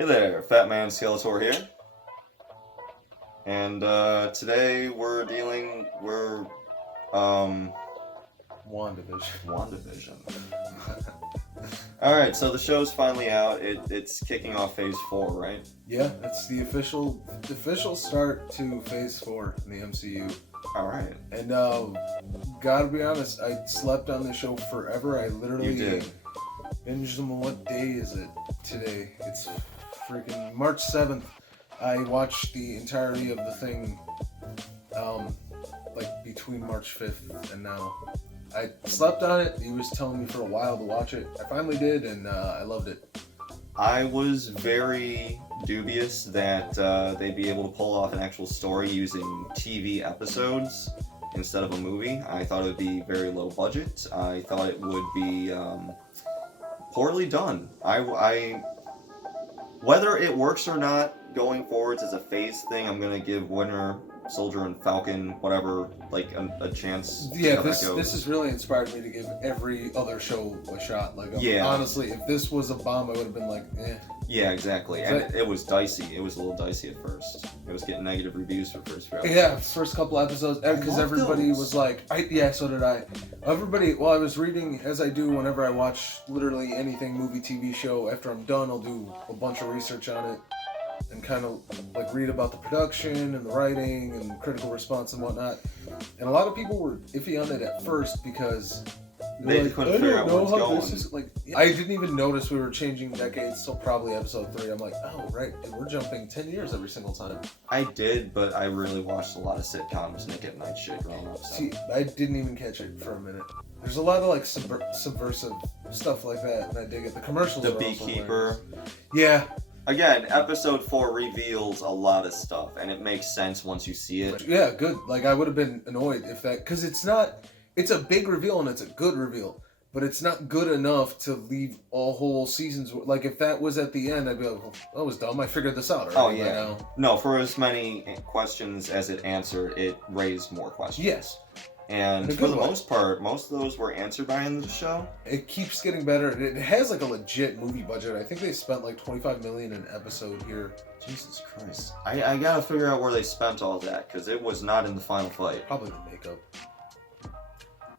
Hey there, Fatman and Skeletor here. And today Wandavision. Wandavision. Alright, so the show's finally out. It's kicking off Phase 4, right? Yeah, it's the official start to Phase 4 in the MCU. Alright. And gotta be honest, I slept on the show forever. I literally You did. binged them. What day is it today? It's freaking March 7th. I watched the entirety of the thing like between March 5th and now. I slept on it. He was telling me for a while to watch it. I finally did, and I loved it. I was very dubious that they'd be able to pull off an actual story using TV episodes instead of a movie. I thought it would be very low budget. I thought it would be poorly done. Whether it works or not going forwards as a phase thing, I'm gonna give Winter Soldier and Falcon, whatever, like a chance. Yeah, this has really inspired me to give every other show a shot. Like, Yeah. Honestly, if this was a bomb, I would have been like, eh. Yeah, exactly. And it was dicey. It was a little dicey at first. It was getting negative reviews for the first few episodes. Yeah, first couple episodes, because everybody was like, yeah, so did I. Everybody, well, I was reading, as I do whenever I watch literally anything, movie, TV show, after I'm done, I'll do a bunch of research on it and kind of like read about the production and the writing and critical response and whatnot. And a lot of people were iffy on it at first because They like, couldn't figure out where it's going. this is like. I didn't even notice we were changing decades till probably episode 3. I'm like, oh right, and we're jumping 10 years every single time. I did, but I really watched a lot of sitcoms, Nick at Night shit growing up. So. See, I didn't even catch it for a minute. There's a lot of like subversive stuff like that, and I dig it. The commercials. The are Beekeeper. Also yeah. Again, episode 4 reveals a lot of stuff, and it makes sense once you see it. Yeah, good. Like, I would have been annoyed if that... Because it's not... It's a big reveal, and it's a good reveal. But it's not good enough to leave all whole seasons... Like, if that was at the end, I'd be like, well, that was dumb. I figured this out already. Oh, yeah. No, for as many questions as it answered, it raised more questions. Yes. And for the most part, most of those were answered by the end of the show. It keeps getting better. It has like a legit movie budget. I think they spent like $25 million an episode here. Jesus Christ. I gotta figure out where they spent all that, because it was not in the final fight. Probably the makeup.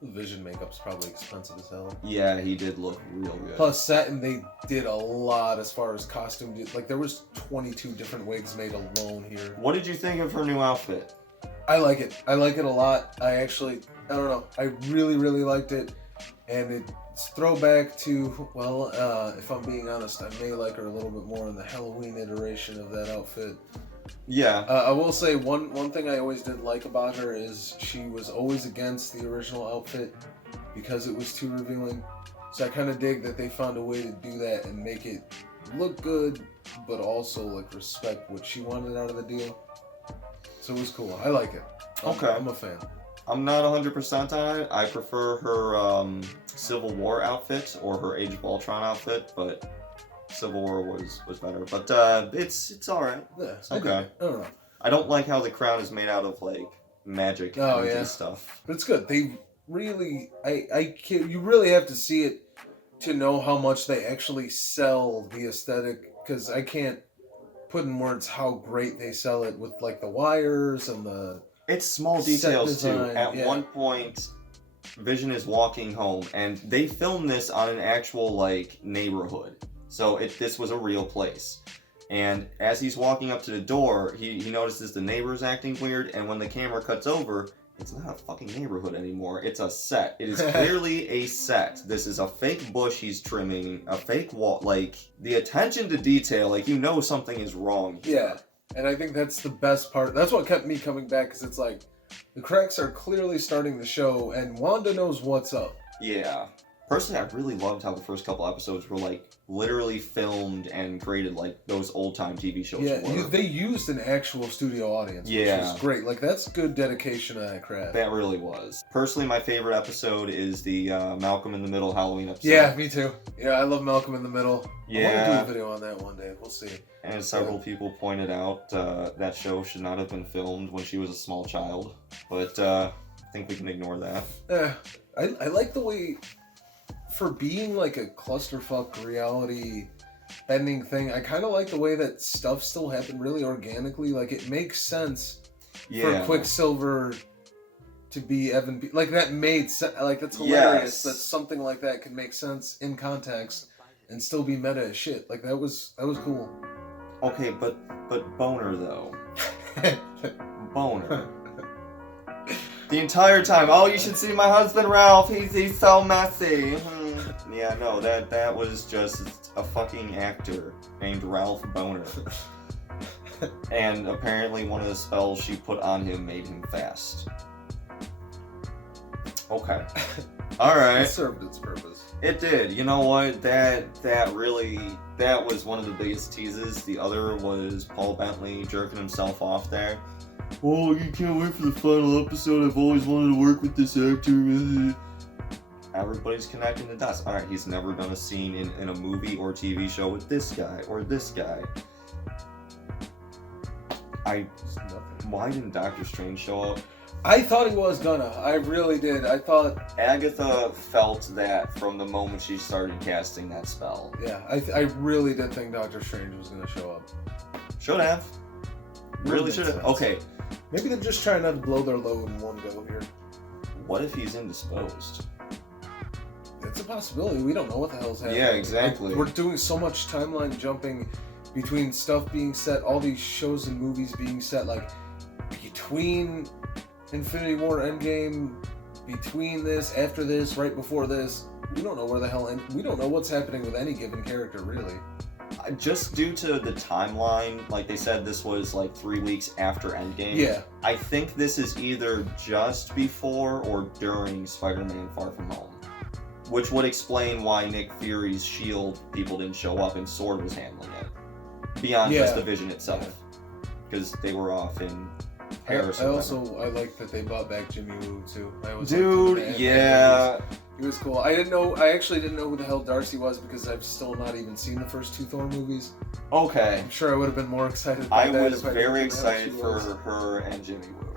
The Vision makeup's probably expensive as hell. Yeah, he did look real good. Plus, satin, they did a lot as far as costume. Like, there was 22 different wigs made alone here. What did you think of her new outfit? I like it. I like it a lot. I don't know. I really, really liked it. And it's throwback to, well, if I'm being honest, I may like her a little bit more in the Halloween iteration of that outfit. Yeah. I will say one thing I always did like about her is she was always against the original outfit because it was too revealing. So I kind of dig that they found a way to do that and make it look good, but also like respect what she wanted out of the deal. So it was cool. I like it. Okay. I'm a fan. I'm not 100% on it. I prefer her Civil War outfit or her Age of Ultron outfit, but Civil War was better. But it's alright. Yeah, It's okay. I don't know. I don't like how the crown is made out of like magic and stuff. But it's good. They really, you really have to see it to know how much they actually sell the aesthetic, because I can't put in words how great they sell it with like the wires and the... It's small details too. design, At yeah. one point, Vision is walking home, and they filmed this on an actual like neighborhood. So this was a real place. And as he's walking up to the door, he notices the neighbors acting weird, and when the camera cuts over, it's not a fucking neighborhood anymore. It's a set. It is clearly a set. This is a fake bush he's trimming, a fake wall. Like, the attention to detail, like, you know something is wrong here. Yeah, and I think that's the best part. That's what kept me coming back, because it's like, the cracks are clearly starting the show, and Wanda knows what's up. Yeah. Personally, I really loved how the first couple episodes were, like, literally filmed and created like those old-time TV shows were. They used an actual studio audience, which is great. Like, that's good dedication to that craft. That really was. Personally, my favorite episode is the Malcolm in the Middle Halloween episode. Yeah, me too. Yeah, I love Malcolm in the Middle. Yeah. I want to do a video on that one day. We'll see. And several people pointed out that show should not have been filmed when she was a small child. But I think we can ignore that. Yeah, I like the way... For being like a clusterfuck reality ending thing. I kind of like the way that stuff still happened really organically. Like, it makes sense for Quicksilver to be Evan. Like, that made sense. Like, that's hilarious that something like that could make sense in context and still be meta as shit. Like, that was cool. Okay, but Boner, though. Boner. The entire time, oh, you should see my husband Ralph, he's so messy. Yeah, no, that was just a fucking actor named Ralph Boner. And apparently one of the spells she put on him made him fast. Okay. Alright. It served its purpose. It did. You know what? That was one of the biggest teases. The other was Paul Bentley jerking himself off there. Oh, you can't wait for the final episode. I've always wanted to work with this actor. Everybody's connecting the dots. Alright, he's never done a scene in a movie or TV show with this guy or this guy. Why didn't Doctor Strange show up? I thought he was gonna. I really did. I thought... Agatha felt that from the moment she started casting that spell. Yeah, I really did think Doctor Strange was gonna show up. Should have. Really should have. Okay. Maybe they're just trying not to blow their load in one go here. What if he's indisposed? It's a possibility. We don't know what the hell's happening. Yeah, exactly. Like, we're doing so much timeline jumping between stuff being set, all these shows and movies being set, like, between Infinity War, Endgame, between this, after this, right before this. We don't know where the hell... we don't know what's happening with any given character, really. Just due to the timeline, like they said this was like 3 weeks after Endgame. Yeah. I think this is either just before or during Spider-Man Far From Home. Which would explain why Nick Fury's shield people didn't show up and Sword was handling it. Beyond just the Vision itself. Because they were off in Paris. I like that they brought back Jimmy Woo too. Dude, yeah. He was cool. I actually didn't know who the hell Darcy was because I've still not even seen the first 2 Thor movies. Okay. I'm sure I would have been more excited by that. I was very excited for her and Jimmy Woo.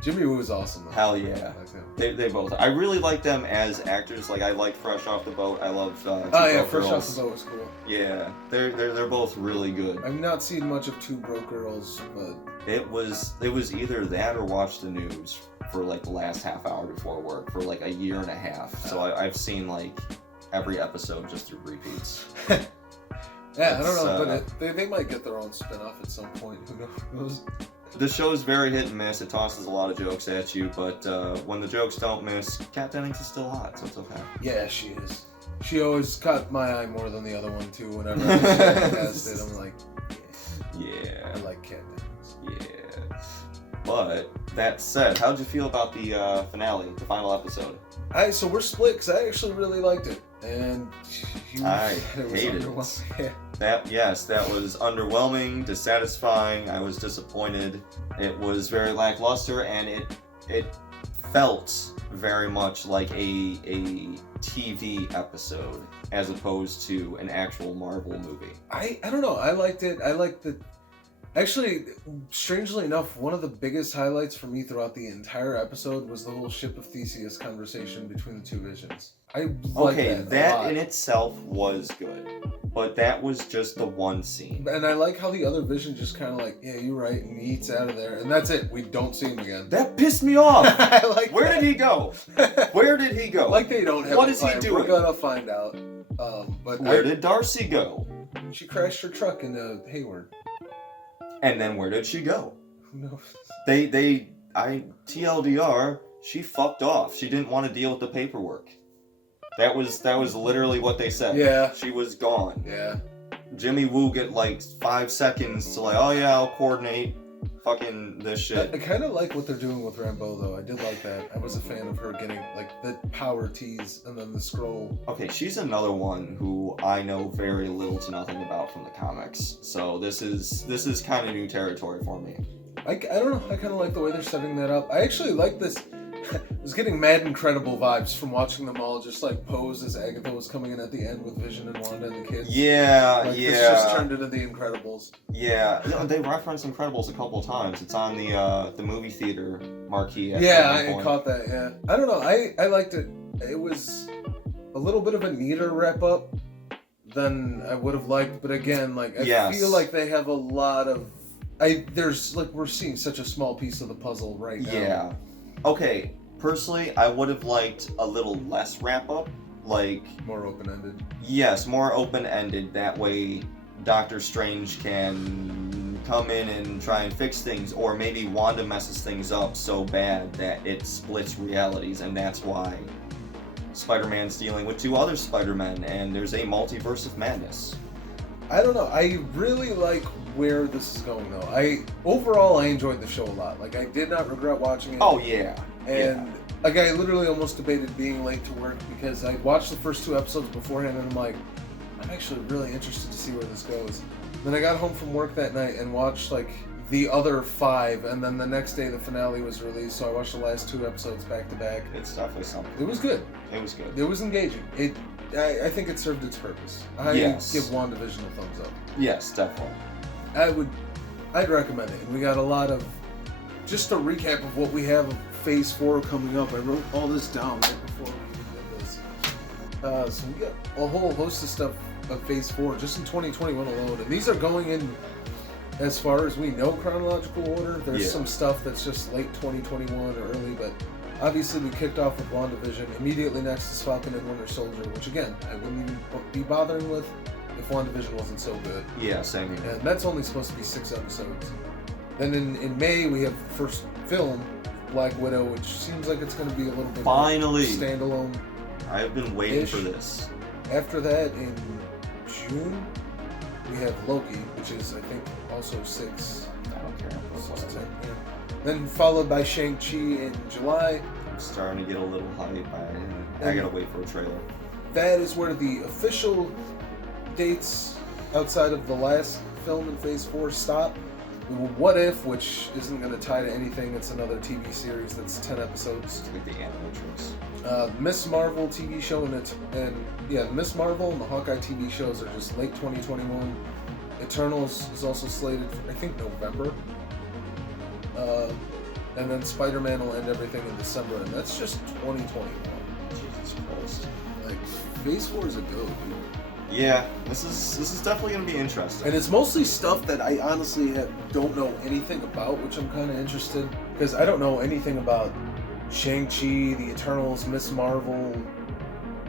Jimmy Woo is awesome though. Hell yeah. They both. I really like them as actors. Like I like Fresh Off the Boat. I love Fresh Off the Boat was cool. Yeah. They're both really good. I've not seen much of Two Broke Girls, but it was either that or watch the news for like the last half hour before work for like a year and a half. So I've seen like every episode just through repeats. Yeah, I don't know, but they might get their own spin-off at some point. Who knows? The show is very hit and miss. It tosses a lot of jokes at you, but when the jokes don't miss, Kat Dennings is still hot, so it's okay. Yeah, she is. She always caught my eye more than the other one too. Whenever I cast it, I'm like, yeah. I like Kat Dennings. Yeah. But that said, how'd you feel about the finale, the final episode? So we're split because I actually really liked it, and I hated it. Yeah. That was underwhelming, dissatisfying. I was disappointed. It was very lackluster, and it felt very much like a TV episode as opposed to an actual Marvel movie. I don't know. I liked it. I liked the. Actually, strangely enough, one of the biggest highlights for me throughout the entire episode was the whole Ship of Theseus conversation between the two Visions. That in itself was good, but that was just the one scene. And I like how the other Vision just kind of like, yeah, you're right, and he eats out of there, and that's it. We don't see him again. That pissed me off. I like. Where did he go? Where did he go? Like they don't have. What is he doing? We're gonna find out. But where did Darcy go? She crashed her truck into Hayward. And then where did she go? Who knows? TLDR, she fucked off. She didn't want to deal with the paperwork. That was literally what they said. Yeah. She was gone. Yeah. Jimmy Woo get like 5 seconds to like, oh yeah, I'll coordinate fucking this shit. I kind of like what they're doing with Rambeau though. I did like that. I was a fan of her getting like the power tease and then the scroll. Okay, she's another one who I know very little to nothing about from the comics. So this is kind of new territory for me. I don't know. I kind of like the way they're setting that up. I actually like this. I was getting Mad Incredible vibes from watching them all just like pose as Agatha was coming in at the end with Vision and Wanda and the kids. Yeah, like, This just turned into The Incredibles. Yeah, they reference Incredibles a couple of times. It's on the movie theater marquee. I caught that. Yeah, I don't know. I liked it. It was a little bit of a neater wrap up than I would have liked. But again, like I Yes. feel like they have a lot of. There's like we're seeing such a small piece of the puzzle right now. Yeah. Okay. Personally, I would have liked a little less wrap up. Like More open-ended. yes, more open ended. That way, Doctor Strange can come in and try and fix things, or maybe Wanda messes things up so bad that it splits realities, and that's why Spider-Man's dealing with two other Spider-Men, and there's a multiverse of madness. I don't know. I really like where this is going though. Overall I enjoyed the show a lot. Like I did not regret watching it. Oh yeah. And like I literally almost debated being late to work because I watched the first 2 episodes beforehand and I'm like, I'm actually really interested to see where this goes. Then I got home from work that night and watched like the other 5, and then the next day the finale was released, so I watched the last 2 episodes back to back. It's definitely something. It was good. It was good. It was engaging. I think it served its purpose. Yes. Give WandaVision a thumbs up. Yes, definitely. I'd recommend it. And we got a lot of, just a recap of what we have of Phase 4 coming up. I wrote all this down right before we did this. So we got a whole host of stuff of Phase 4 just in 2021 alone. And these are going in, as far as we know, chronological order. There's some stuff that's just late 2021 or early, but obviously we kicked off with WandaVision. Immediately next is Falcon and Winter Soldier, which again, I wouldn't even be bothering with if WandaVision wasn't so good. Yeah, same here. And that's only supposed to be 6 episodes. Then in May we have the first film, Black Widow, which seems like it's going to be a little bit Finally. more standalone. I've been waiting for this. After that, in June, we have Loki, which is, I think, also 6. I don't care. Six, 10, yeah. Then followed by Shang-Chi in July. I'm starting to get a little hype. I gotta wait for a trailer. That is where the official dates outside of the last film in Phase 4 stop. What If, which isn't going to tie to anything, it's another TV series that's 10 episodes. It's like the Animatrix. Miss Marvel TV show Miss Marvel and the Hawkeye TV shows are just late 2021. Eternals is also slated for, I think, November. And then Spider-Man will end everything in December, and that's just 2021. Jesus Christ. Like, Phase 4 is a go, dude. Yeah, this is definitely gonna be interesting. And it's mostly stuff that I honestly don't know anything about, which I'm kind of interested, because I don't know anything about Shang-Chi, the Eternals, Miss Marvel.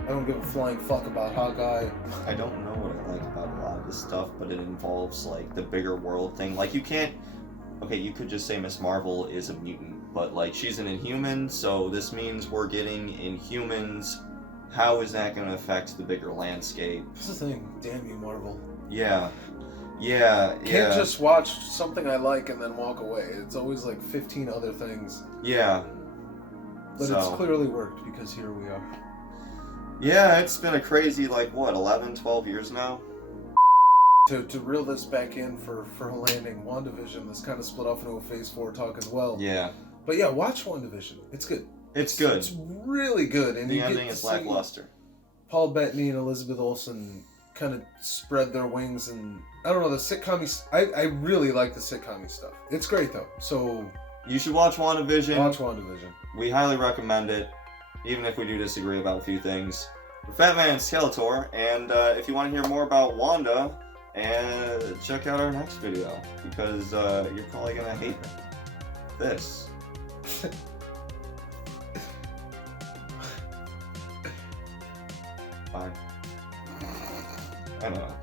I don't give a flying fuck about Hawkeye. I don't know what I like about a lot of this stuff, but it involves like the bigger world thing. Like you can't. Okay, you could just say Miss Marvel is a mutant, but like she's an Inhuman, so this means we're getting Inhumans. How is that going to affect the bigger landscape? That's the thing. Damn you, Marvel. Yeah. Can't just watch something I like and then walk away. It's always like 15 other things. Yeah. But it's clearly worked because here we are. Yeah, it's been a crazy, like, what, 11, 12 years now? To reel this back in for a landing, WandaVision, this kind of split off into a Phase 4 talk as well. Yeah. But yeah, watch WandaVision. It's good. It's good. It's really good. And the ending is lackluster. Paul Bettany and Elizabeth Olsen kind of spread their wings, and I don't know, the sitcom-y, I really like the sitcom-y stuff. It's great though. So you should watch WandaVision. Watch WandaVision. We highly recommend it, even if we do disagree about a few things. We're Fatman and Skeletor, and if you want to hear more about Wanda, and check out our next video, because you're probably gonna hate this. Fine. I don't know.